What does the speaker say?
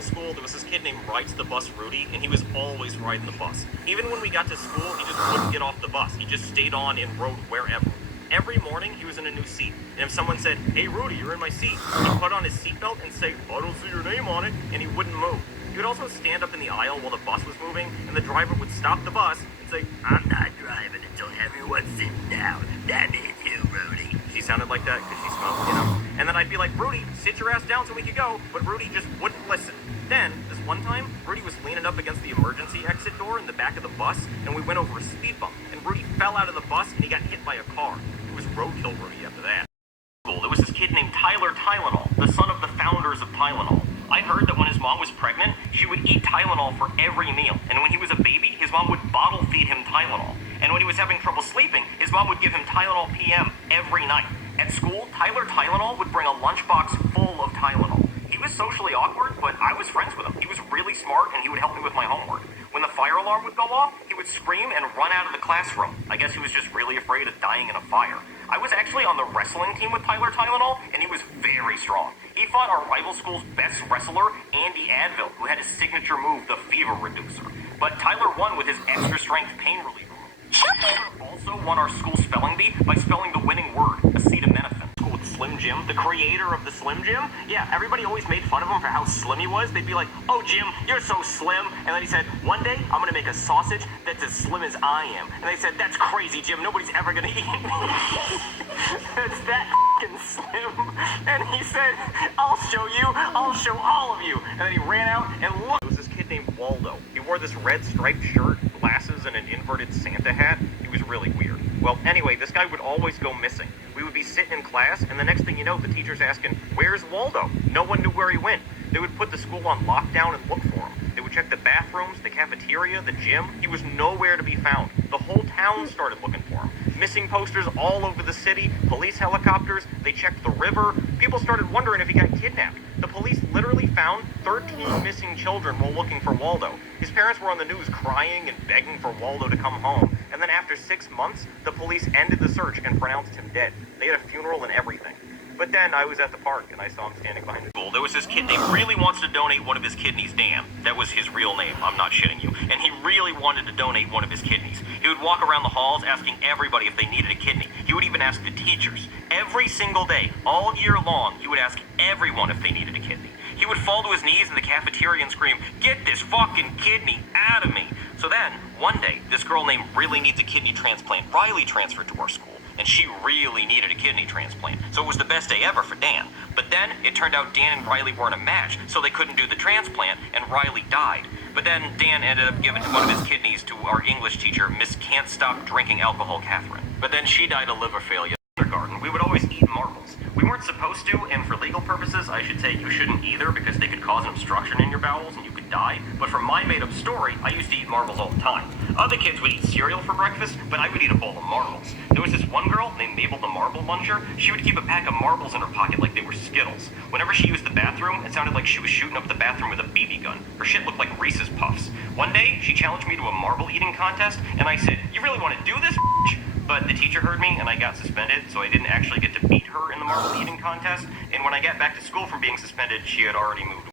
middle school, there was this kid named Rides the Bus Rudy, and he was always riding the bus. Even when we got to school, he just wouldn't get off the bus. He just stayed on and rode wherever. Every morning, he was in a new seat. And if someone said, "Hey, Rudy, you're in my seat," he'd put on his seatbelt and say, "I don't see your name on it," and he wouldn't move. He would also stand up in the aisle while the bus was moving, and the driver would stop the bus and say, "I'm not driving until everyone's sitting down. That means you, Rudy." She sounded like that because she smoked, you know? And then I'd be like, "Rudy, sit your ass down so we could go," but Rudy just wouldn't listen. Then, this one time, Rudy was leaning up against the emergency exit door in the back of the bus, and we went over a speed bump, and Rudy fell out of the bus, and he got hit by a car. It was roadkill Rudy after that. There was this kid named Tyler Tylenol, the son of the founders of Tylenol. I heard that when his mom was pregnant, she would eat Tylenol for every meal. And when he was a baby, his mom would bottle feed him Tylenol. And when he was having trouble sleeping, his mom would give him Tylenol PM every night. At school, Tyler Tylenol would bring a lunchbox full of Tylenol. He was socially awkward, but I was friends with him. He was really smart, and he would help me with my homework. When the fire alarm would go off, he would scream and run out of the classroom. I guess he was just really afraid of dying in a fire. I was actually on the wrestling team with Tyler Tylenol, and he was very strong. He fought our rival school's best wrestler, Andy Advil, who had his signature move, the Fever Reducer. But Tyler won with his extra strength pain reliever. Tyler also won our school spelling bee by spelling the winning word, acetaminophen. School with Slim Jim, the creator of the Slim Jim. Yeah, everybody always made fun of him for how slim he was. They'd be like, "Oh, Jim, you're so slim." And then he said, "One day, I'm gonna make a sausage that's as slim as I am." And they said, "That's crazy, Jim. Nobody's ever gonna eat me." It's that f***ing slim. And he said, "I'll show you. I'll show all of you." And then he ran out and looked. There was this kid named Waldo. He wore this red striped shirt, glasses, and an inverted Santa hat. He was really weird. Well, anyway, this guy would always go missing. We would be sitting in class, and the next thing you know, the teacher's asking, "Where's Waldo?" No one knew where he went. They would put the school on lockdown and look for him. They would check the bathrooms, the cafeteria, the gym. He was nowhere to be found. The whole town started looking for him. Missing posters all over the city, police helicopters, they checked the river. People started wondering if he got kidnapped. The police literally found 13 missing children while looking for Waldo. His parents were on the news crying and begging for Waldo to come home. And then after 6 months, the police ended the search and pronounced him dead. They had a funeral and everything. But then I was at the park and I saw him standing behind the school. There was this kid named really wants to donate one of his kidneys, Dan. That was his real name, I'm not shitting you. And he really wanted to donate one of his kidneys. He would walk around the halls asking everybody if they needed a kidney. He would even ask the teachers. Every single day, all year long, he would ask everyone if they needed a kidney. He would fall to his knees in the cafeteria and scream, "Get this fucking kidney out of me." So then, one day, this girl named really needs a kidney transplant, Riley, transferred to our school. And she really needed a kidney transplant. So it was the best day ever for Dan. But then, it turned out Dan and Riley weren't a match, so they couldn't do the transplant, and Riley died. But then, Dan ended up giving one of his kidneys to our English teacher, Miss Can't Stop Drinking Alcohol Catherine. But then she died of liver failure. Garden, we would always eat marbles. We weren't supposed to, and for legal purposes, I should say you shouldn't either, because they could cause an obstruction in your bowels and you could die. But for my made-up story, I used to eat marbles all the time. Other kids would eat cereal for breakfast, but I would eat a bowl of marbles. There was this one girl named Mabel the Marble Muncher. She would keep a pack of marbles in her pocket like they were Skittles. Whenever she used the bathroom, it sounded like she was shooting up the bathroom with a BB gun. Her shit looked like Reese's Puffs. One day, she challenged me to a marble eating contest, and I said, "You really want to do this, bitch?" But the teacher heard me, and I got suspended, so I didn't actually get to beat her in the marble eating contest. And when I got back to school from being suspended, she had already moved